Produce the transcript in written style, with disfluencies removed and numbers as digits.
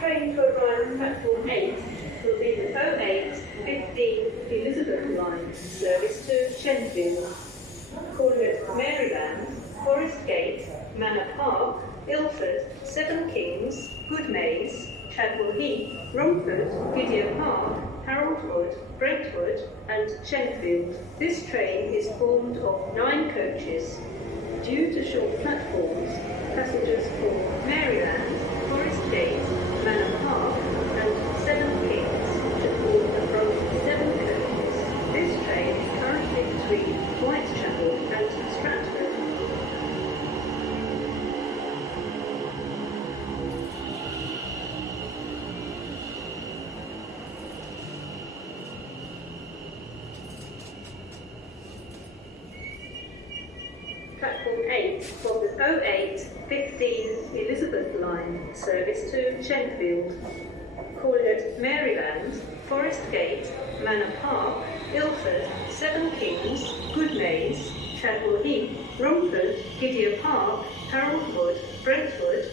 train to arrive at platform 8 will be the 08:15 Elizabeth line service to Shenfield. Calling at Maryland, Forest Gate, Manor Park, Ilford, Seven Kings, Goodmays, Chadwell Heath, Romford, Gideon Park, Harold Wood, Brentwood and Shenfield. This train is formed of 9 coaches. Due to short platforms, passengers for Maryland, Forest Gate, Manor Park and Seven Kings should board from 7 coaches. This train is currently between Whitechapel and Stratford. Platform 8 from the 08:15 Elizabeth line service to Shenfield. Calling at Maryland, Forest Gate, Manor Park, Ilford, Seven Kings, Goodmays, Chadwell Heath, Romford, Gideon Park, Harold Wood, Brentwood